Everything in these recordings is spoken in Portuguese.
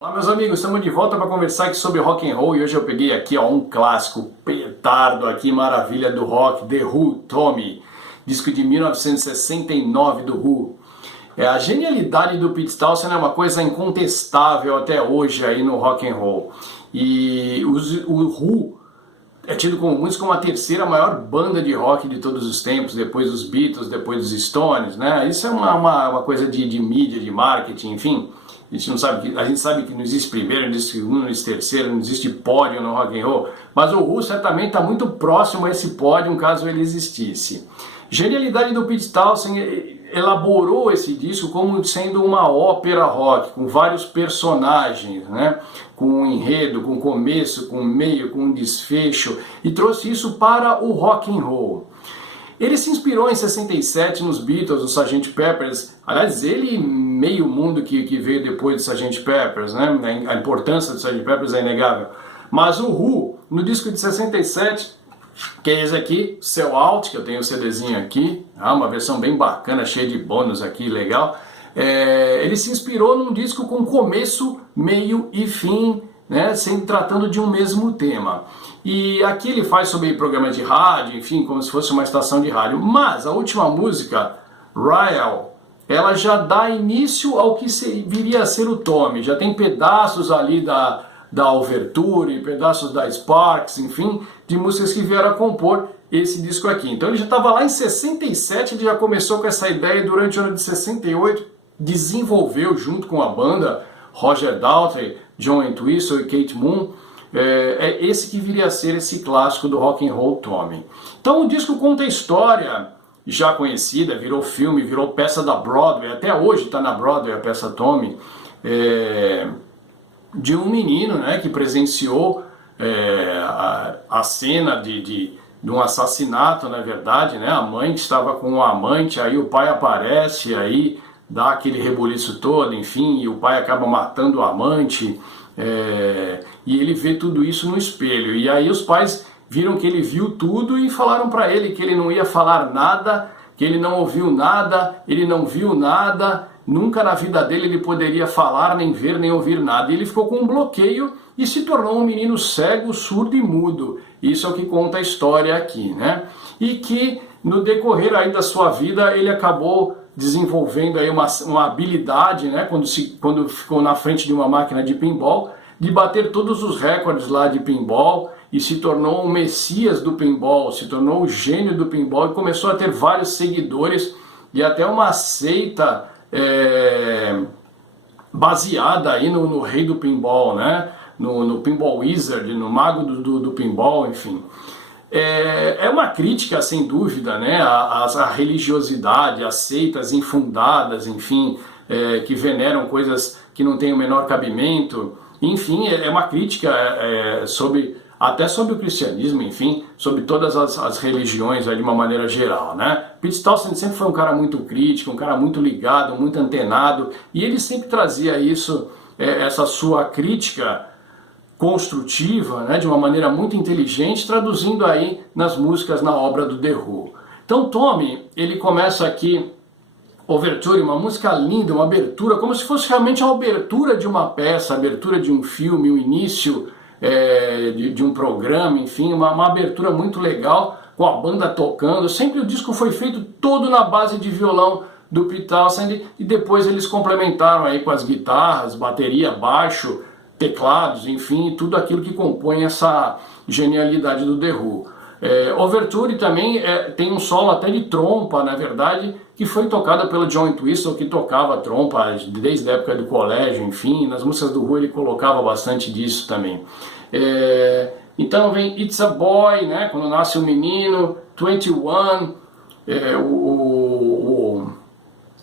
Olá meus amigos, estamos de volta para conversar aqui sobre rock and roll e hoje eu peguei aqui um clássico petardo aqui, maravilha do rock, The Who, Tommy, disco de 1969 do Who. A genialidade do Pete Townshend é uma coisa incontestável até hoje aí no rock and roll. E o Who é tido como muitos como a terceira maior banda de rock de todos os tempos, depois dos Beatles, depois dos Stones, né? Isso é uma coisa de mídia, de marketing, enfim. A gente sabe que não existe primeiro, não existe segundo, não existe terceiro, não existe pódio no rock and roll, mas o Who certamente está muito próximo a esse pódio, caso ele existisse. Genialidade do Pete Townshend elaborou esse disco como sendo uma ópera rock, com vários personagens, né? Com um enredo, com começo, com meio, com um desfecho, e trouxe isso para o rock and roll. Ele se inspirou em 67 nos Beatles, no Sgt. Pepper's. Aliás, ele meio mundo que veio depois do Sgt. Pepper's, né? A importância do Sgt. Pepper's é inegável. Mas o Who, no disco de 67, que é esse aqui, Sell Out, que eu tenho o CDzinho aqui, uma versão bem bacana, cheia de bônus aqui, legal. Ele se inspirou num disco com começo, meio e fim, né, sempre tratando de um mesmo tema. E aqui ele faz sobre programa de rádio, enfim, como se fosse uma estação de rádio. Mas a última música, Ryle, ela já dá início ao que viria a ser o Tommy. Já tem pedaços ali da Overture, pedaços da Sparks, enfim, de músicas que vieram a compor esse disco aqui. Então ele já estava lá em 67, ele já começou com essa ideia, durante o ano de 68, desenvolveu junto com a banda, Roger Daltrey, John Entwistle e Kate Moon, é esse que viria a ser esse clássico do rock and roll Tommy. Então o disco conta a história já conhecida, virou filme, virou peça da Broadway, até hoje está na Broadway a peça Tommy, de um menino, né, que presenciou a cena de um assassinato, na verdade, né, a mãe que estava com um amante, aí o pai aparece, aí dá aquele rebuliço todo, enfim, e o pai acaba matando o amante, e ele vê tudo isso no espelho. E aí os pais viram que ele viu tudo e falaram para ele que ele não ia falar nada, que ele não ouviu nada, ele não viu nada, nunca na vida dele ele poderia falar, nem ver, nem ouvir nada. E ele ficou com um bloqueio e se tornou um menino cego, surdo e mudo. Isso é o que conta a história aqui, né? E que no decorrer aí da sua vida ele acabou desenvolvendo aí uma habilidade, né, quando ficou na frente de uma máquina de pinball, de bater todos os recordes lá de pinball e se tornou o messias do pinball, se tornou o gênio do pinball e começou a ter vários seguidores e até uma seita baseada aí no rei do pinball, né, no Pinball Wizard, no mago do pinball, enfim. É uma crítica, sem dúvida, né, à religiosidade, às seitas infundadas, enfim, que veneram coisas que não têm o menor cabimento. Enfim, é uma crítica até sobre o cristianismo, enfim, sobre todas as religiões aí, de uma maneira geral, né? Pete Townshend sempre foi um cara muito crítico, um cara muito ligado, muito antenado, e ele sempre trazia isso, essa sua crítica construtiva, né, de uma maneira muito inteligente, traduzindo aí nas músicas, na obra do The Who. Então Tommy, ele começa aqui, Overture, uma música linda, uma abertura, como se fosse realmente a abertura de uma peça, a abertura de um filme, o início de um programa, enfim, uma abertura muito legal, com a banda tocando. Sempre o disco foi feito todo na base de violão do Pete Townshend, e depois eles complementaram aí com as guitarras, bateria, baixo, teclados, enfim, tudo aquilo que compõe essa genialidade do The Who. Overture também tem um solo até de trompa, na verdade, que foi tocada pelo John Entwistle, que tocava trompa desde a época do colégio, enfim, nas músicas do Who ele colocava bastante disso também. Então vem It's a Boy, né, quando nasce um menino, 21,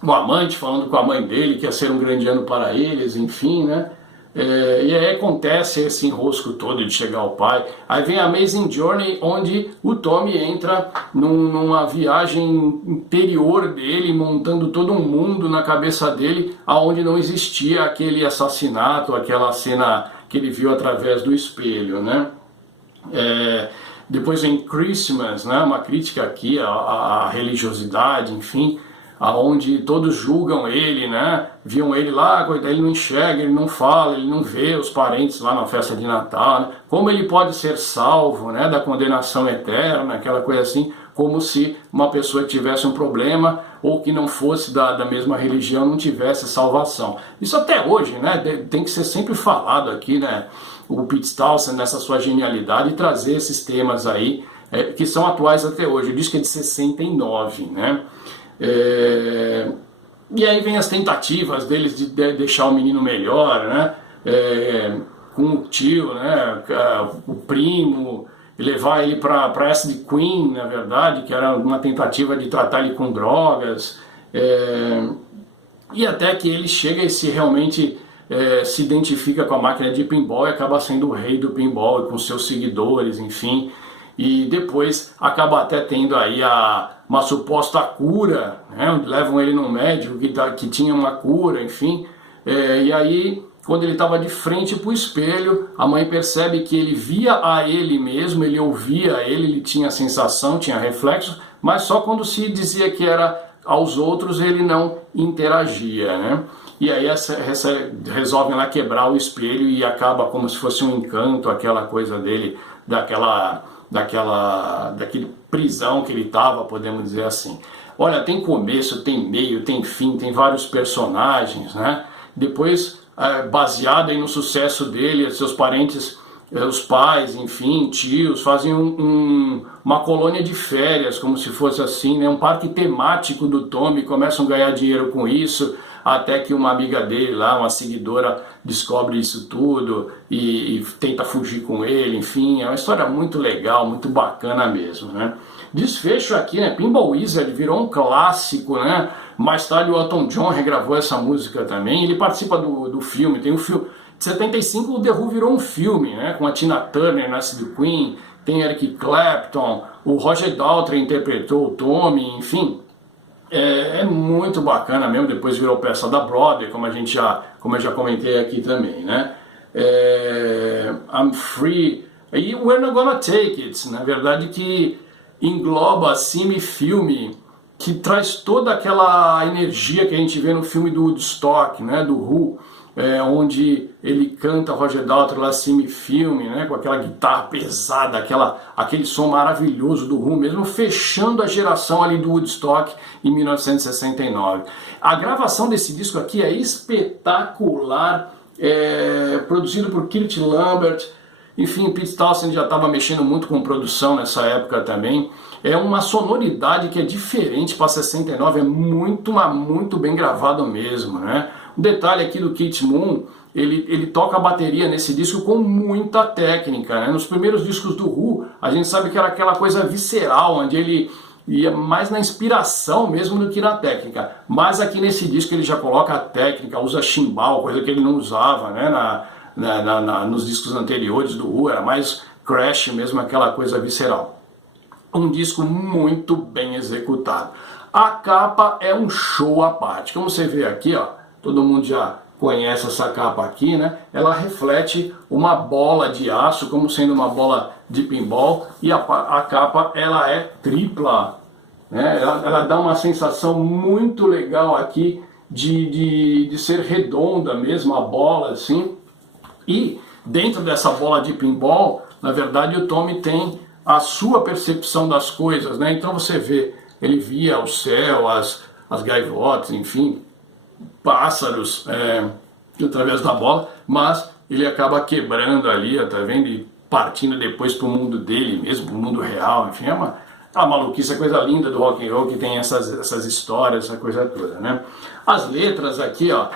o amante falando com a mãe dele que ia ser um grande ano para eles, enfim, né. E aí acontece esse enrosco todo de chegar ao pai. Aí vem a Amazing Journey, onde o Tommy entra numa viagem interior dele, montando todo um mundo na cabeça dele, aonde não existia aquele assassinato, aquela cena que ele viu através do espelho, né? Depois vem Christmas, né? Uma crítica aqui à religiosidade, enfim, aonde todos julgam ele, né? Viam ele lá, ele não enxerga, ele não fala, ele não vê os parentes lá na festa de Natal, né? Como ele pode ser salvo, né, da condenação eterna, aquela coisa assim, como se uma pessoa que tivesse um problema ou que não fosse da mesma religião não tivesse salvação. Isso até hoje, né, tem que ser sempre falado aqui, né, o Pete Townsend nessa sua genialidade, trazer esses temas aí, que são atuais até hoje. O disco é de 69, né? E aí vem as tentativas deles de deixar o menino melhor, né? Com o tio, né? O primo, levar ele para Acid Queen, na verdade, que era uma tentativa de tratar ele com drogas, e até que ele chega e se realmente se identifica com a máquina de pinball e acaba sendo o rei do pinball com seus seguidores, enfim. E depois acaba até tendo aí uma suposta cura, né? Levam ele no médico que tinha uma cura, enfim. E aí, quando ele estava de frente para o espelho, a mãe percebe que ele via a ele mesmo, ele ouvia a ele tinha sensação, tinha reflexo, mas só quando se dizia que era aos outros ele não interagia, né? E aí resolvem lá quebrar o espelho e acaba como se fosse um encanto, aquela coisa dele, daquele prisão que ele estava, podemos dizer assim. Olha, tem começo, tem meio, tem fim, tem vários personagens, né? Depois, baseado aí no sucesso dele, seus parentes, os pais, enfim, tios, fazem uma colônia de férias, como se fosse assim, né? Um parque temático do Tommy, começam a ganhar dinheiro com isso, até que uma amiga dele lá, uma seguidora, descobre isso tudo e tenta fugir com ele, enfim, é uma história muito legal, muito bacana mesmo, né? Desfecho aqui, né? Pinball Wizard virou um clássico, né? Mais tarde o Elton John regravou essa música também, ele participa do filme, tem o filme, de 75 o The Who virou um filme, né? Com a Tina Turner na Acid Queen, tem Eric Clapton, o Roger Daltrey interpretou o Tommy, enfim. É muito bacana mesmo, depois virou peça da Broadway, como eu já comentei aqui também, né? I'm Free, e We're Not Gonna Take It, na verdade que engloba filme que traz toda aquela energia que a gente vê no filme do Woodstock, né, do Who, onde ele canta Roger Daltrey lá, filme, né, com aquela guitarra pesada, aquele som maravilhoso do Who, mesmo fechando a geração ali do Woodstock em 1969. A gravação desse disco aqui é espetacular, produzido por Kirk Lambert. Enfim, Pete Townsend já estava mexendo muito com produção nessa época também. É uma sonoridade que é diferente para 69, é muito bem gravado mesmo, né? Um detalhe aqui do Keith Moon, ele toca a bateria nesse disco com muita técnica, né? Nos primeiros discos do Who, a gente sabe que era aquela coisa visceral, onde ele ia mais na inspiração mesmo do que na técnica. Mas aqui nesse disco ele já coloca a técnica, usa chimbal, coisa que ele não usava, né? Nos discos anteriores do Who, era mais crash mesmo, aquela coisa visceral. Um disco muito bem executado. A capa é um show à parte. Como você vê aqui, ó, todo mundo já conhece essa capa aqui, né? Ela reflete uma bola de aço, como sendo uma bola de pinball, e a capa ela é tripla, né? Ela dá uma sensação muito legal aqui de ser redonda mesmo, a bola assim. E dentro dessa bola de pinball, na verdade o Tommy tem a sua percepção das coisas, né? Então você vê, ele via o céu, as gaivotas, enfim, pássaros através da bola, mas ele acaba quebrando ali, tá vendo? E partindo depois para o mundo dele mesmo, para o mundo real, enfim, é uma maluquice, a coisa linda do rock and roll que tem essas histórias, essa coisa toda, né? As letras aqui, ó,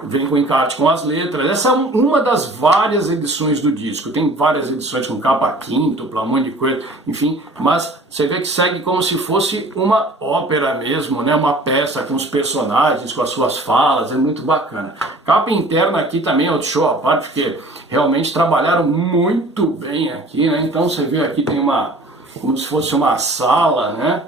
vem com encarte com as letras. Essa é uma das várias edições do disco. Tem várias edições com capa quíntupla, um monte de coisa, enfim. Mas você vê que segue como se fosse uma ópera mesmo, né? Uma peça com os personagens, com as suas falas. É muito bacana. Capa interna aqui também é outro show à parte, porque realmente trabalharam muito bem aqui, né? Então você vê aqui tem como se fosse uma sala, né?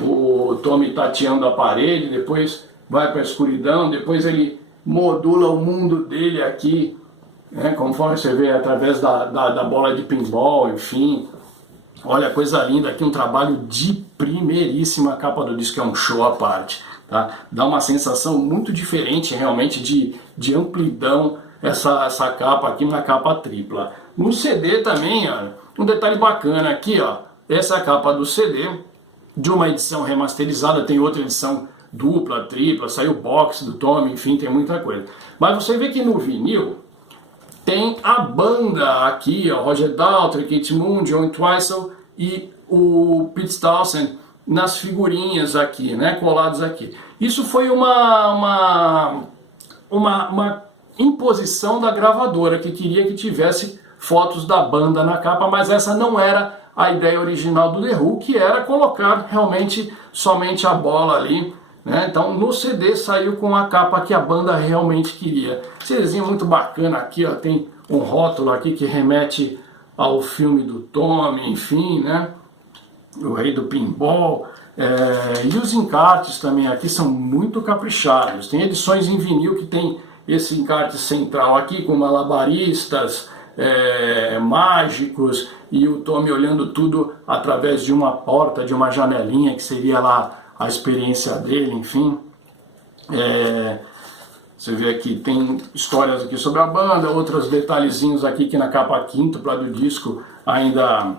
O Tommy tateando a parede, depois vai para a escuridão, depois ele modula o mundo dele aqui, né, conforme você vê, através da bola de pinball, enfim. Olha, coisa linda aqui, um trabalho de primeiríssima. A capa do disco é um show à parte. tá? Dá uma sensação muito diferente realmente de amplidão essa capa aqui na capa tripla. No CD também, ó, um detalhe bacana aqui, ó, essa é a capa do CD, de uma edição remasterizada, tem outra edição dupla, tripla, saiu box do Tommy, enfim, tem muita coisa. Mas você vê que no vinil tem a banda aqui, ó, Roger Daltrey, Keith Moon, John Entwistle e o Pete Townshend nas figurinhas aqui, né, colados aqui. Isso foi uma imposição da gravadora que queria que tivesse fotos da banda na capa, mas essa não era a ideia original do The Who, que era colocar realmente somente a bola ali, né? Então no CD saiu com a capa que a banda realmente queria. CDzinho muito bacana aqui, ó, tem um rótulo aqui que remete ao filme do Tommy, enfim, né? O Rei do Pinball. E os encartes também aqui são muito caprichados. Tem edições em vinil que tem esse encarte central aqui com malabaristas, mágicos, e o Tommy olhando tudo através de uma porta, de uma janelinha, que seria lá a experiência dele, enfim. Você vê aqui, tem histórias aqui sobre a banda, outros detalhezinhos aqui que na capa quíntupla do disco ainda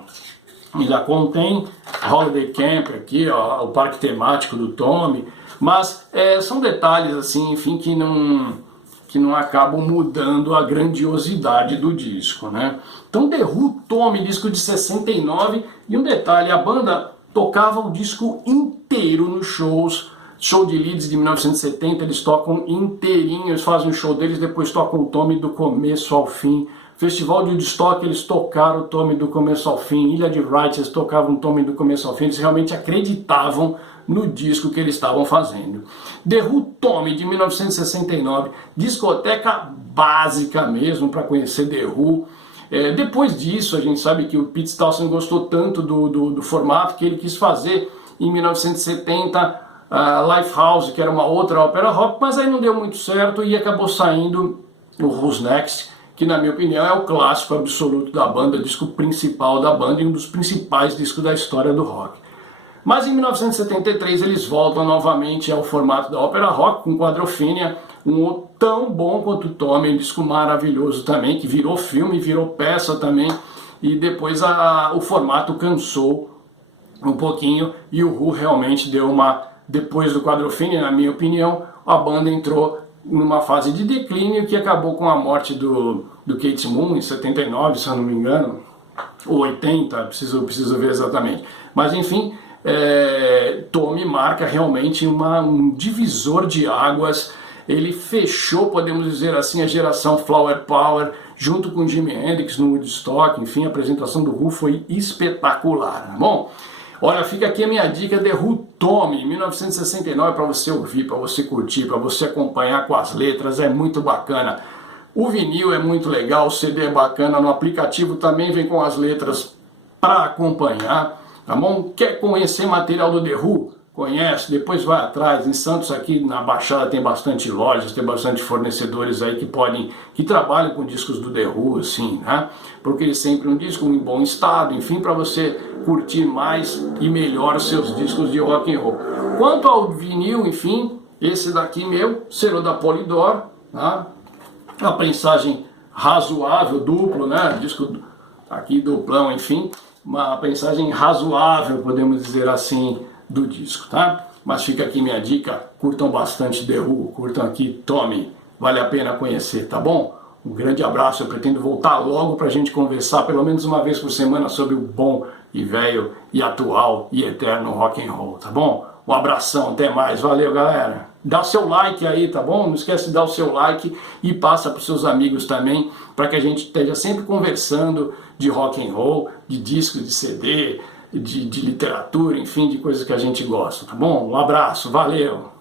contém. Holiday Camp aqui, ó, o parque temático do Tommy, mas são detalhes assim, enfim, que não acabam mudando a grandiosidade do disco, né? Então The Who, Tommy, disco de 69, e um detalhe, a banda tocava o disco inteiro nos shows. Show de Leeds de 1970, eles tocam inteirinho, eles fazem o show deles, depois tocam o Tommy do começo ao fim. Festival de Woodstock, eles tocaram o Tommy do começo ao fim. Ilha de Wright, eles tocavam o Tommy do começo ao fim. Eles realmente acreditavam no disco que eles estavam fazendo. The Who, Tommy, de 1969, discoteca básica mesmo para conhecer The Who. Depois disso, a gente sabe que o Pete Townshend gostou tanto do formato que ele quis fazer em 1970 Lifehouse, que era uma outra ópera rock, mas aí não deu muito certo e acabou saindo o Who's Next, que na minha opinião é o clássico absoluto da banda, disco principal da banda e um dos principais discos da história do rock. Mas em 1973 eles voltam novamente ao formato da ópera rock com Quadrophenia, um tão bom quanto o Tommy, um disco maravilhoso também, que virou filme, virou peça também, e depois o formato cansou um pouquinho e o Who realmente deu depois do Quadrophenia, na minha opinião, a banda entrou numa fase de declínio que acabou com a morte do Keith Moon em 79, se eu não me engano, ou 80, preciso ver exatamente. Mas enfim, Tommy marca realmente um divisor de águas. Ele fechou, podemos dizer assim, a geração Flower Power, junto com Jimi Hendrix no Woodstock. Enfim, a apresentação do Who foi espetacular, tá bom? Olha, fica aqui a minha dica, The Who, Tommy, 1969, para você ouvir, para você curtir, para você acompanhar com as letras, é muito bacana. O vinil é muito legal, o CD é bacana, no aplicativo também vem com as letras para acompanhar, tá bom? Quer conhecer material do The Who? Conhece, depois vai atrás. Em Santos, aqui na Baixada, tem bastante lojas, tem bastante fornecedores aí que trabalham com discos do The Who, assim, né? Porque sempre um disco em bom estado, enfim, para você curtir mais e melhor os seus discos de rock and roll. Quanto ao vinil, enfim, esse daqui meu, selo da Polydor, tá? A prensagem razoável, duplo, né? Disco aqui duplão, enfim, uma prensagem razoável, podemos dizer assim, do disco, tá? Mas fica aqui minha dica, curtam bastante The Who, curtam aqui Tommy, vale a pena conhecer, tá bom? Um grande abraço, eu pretendo voltar logo pra gente conversar pelo menos uma vez por semana sobre o bom e velho e atual e eterno rock and roll, tá bom? Um abração, até mais, valeu galera! Dá o seu like aí, tá bom? Não esquece de dar o seu like e passa para os seus amigos também, para que a gente esteja sempre conversando de rock and roll, de disco, de CD, de literatura, enfim, de coisas que a gente gosta, tá bom? Um abraço, valeu!